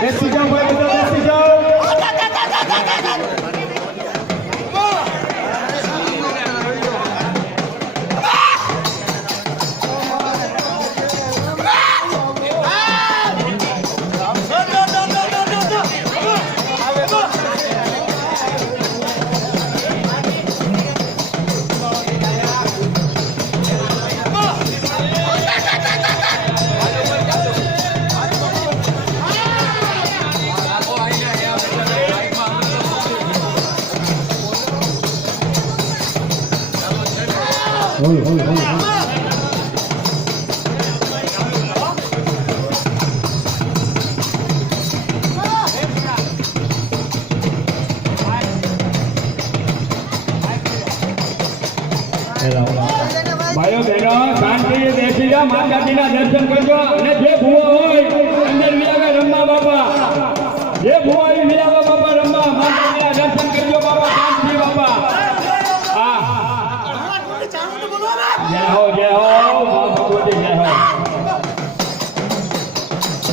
બેસી જાઓ ભાઈ, બધા બેસી જાઓ. હોય હોય હોય ભાઈઓ બહેનો શાંતિથી બેસી જાઓ, માતાજીના દર્શન કરજો. અને જે ભૂવા હોય અંદર વિયાવે રમવા બાપા, જે ભૂવા હોય વિયાવે બાપા રમવા, માતાજીના દર્શન કરજો બાપા, શાંતિ બાપા. હા જય હો જય હો ભગવતી જય હો.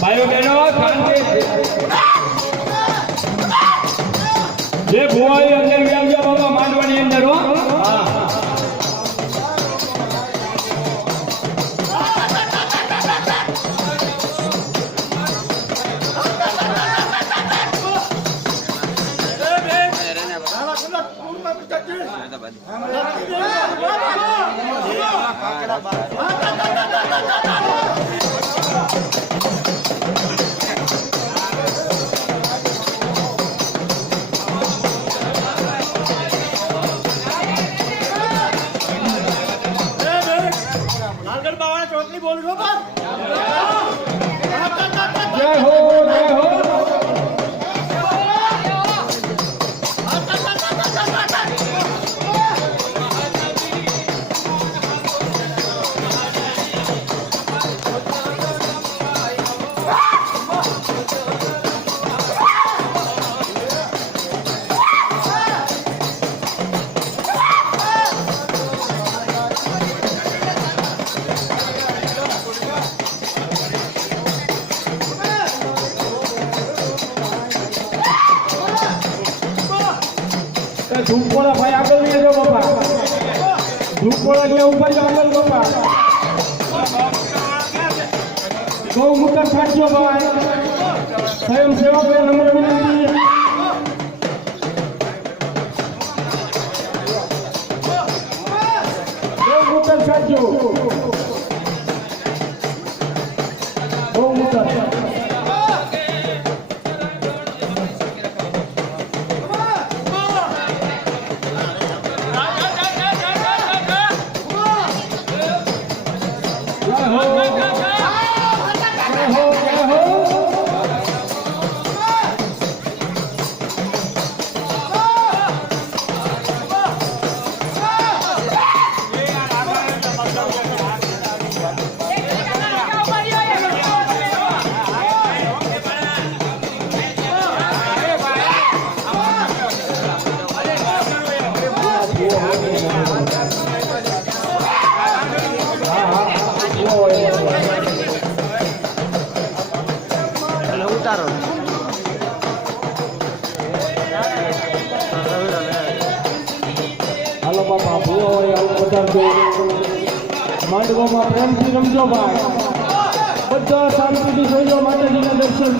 ભાઈઓ બહેનો શાંતિ, જે ભૂવા હોય અંદર વિયાવજો બાપા, માંડવાની અંદર હો. હા જય હો જય હો. ધૂપોળા ભાઈ આગળ લઈ જાઓ બાપા, ધૂપોળા ને ઉપર જાઓ આગળ બાપા. ગૌ મૂત્ર છાંટજો ભાઈ, સ્વયંસેવક નમ્ર વિનંતી. ગૌ મૂત્ર છાંટજો, ગૌ મૂત્ર. ઉતારો હાલો બાપા, ભૂવો હોય આવું પધારજો. માંડવામાં પ્રેમથી રમજો ભાઈ, બધા શાંતિથી જોજો માતાજીના દર્શન.